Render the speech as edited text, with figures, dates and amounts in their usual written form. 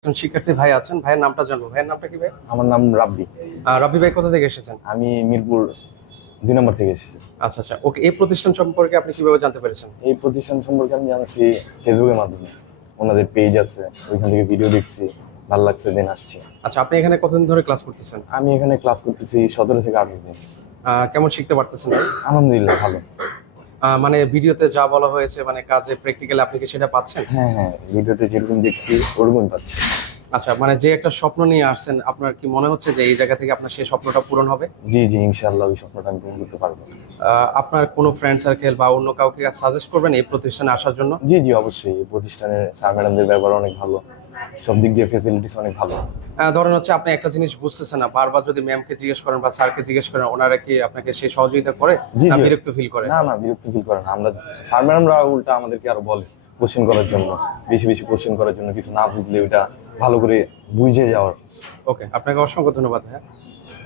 একজন শিক্ষার্থী ভাই আছেন, ভাইয়ের নামটা জানবো। ভাইয়ের নামটা কি ভাই? আমার নাম রাব্বি। রাব্বি ভাই কোথা থেকে এসেছেন? আমি মিরপুর 2 নম্বর থেকে এসেছি। আচ্ছা আচ্ছা, ওকে। এই প্রতিষ্ঠান সম্পর্কে আপনি কিভাবে জানতে পেরেছেন? এই প্রতিষ্ঠান সম্পর্কে আমি জানছি ফেসবুকের মাধ্যমে। ওনাদের পেজ আছে, ওইখান থেকে ভিডিও দেখছি, ভালো লাগছে, দেন আসছি। আচ্ছা, আপনি এখানে কতদিন ধরে ক্লাস করতেছেন? আমি এখানে ক্লাস করতেছি 17 থেকে 28 দিন। কেমন শিখতে পারতেছেন ভাই? আলহামদুলিল্লাহ ভালো। মানে ভিডিওতে যা বলা হয়েছে, মানে কাজে প্র্যাকটিক্যালি আপনি কি সেটা পাচ্ছেন? হ্যাঁ হ্যাঁ, ভিডিওতে যেরকম দেখছি ওরকমই পাচ্ছি। আচ্ছা, মানে যে একটা স্বপ্ন নিয়ে আসছেন, আপনার কি মনে হচ্ছে যে এই জায়গা থেকে আপনার সেই স্বপ্নটা পূরণ হবে? জি জি, ইনশাআল্লাহ ওই স্বপ্নটা আমি পূরণ করতে পারবো। আপনার কোনো ফ্রেন্ড সার্কেল বা অন্য কাউকে সাজেস্ট করবেন এই প্রতিষ্ঠানে আসার জন্য? জি জি, অবশ্যই। এই প্রতিষ্ঠানের স্যার ম্যাডামদের ব্যবহার অনেক ভালো, সব দিক দিয়ে ফেসিলিটিস অনেক ভালো। ধরেন হচ্ছে আপনি একটা জিনিস বুঝতেছেন না, বারবার যদি ম্যামকে জিজ্ঞেস করেন বা স্যারকে জিজ্ঞেস করেন, ওনারা কি আপনাকে সেই সহযোগিতা করে জি না জি, বিরক্ত ফিল করে? না না, বিরক্ত ফিল করে না। আমরা স্যার ম্যাডামরা উল্টা আমাদেরকে আরো বলে কোশ্চেন করার জন্য, বেশি বেশি কোশ্চেন করার জন্য, কিছু না বুঝলে ওইটা ভালো করে বুঝে যাওয়ার। ওকে, আপনাকে অসংখ্য ধন্যবাদ ভাইয়া।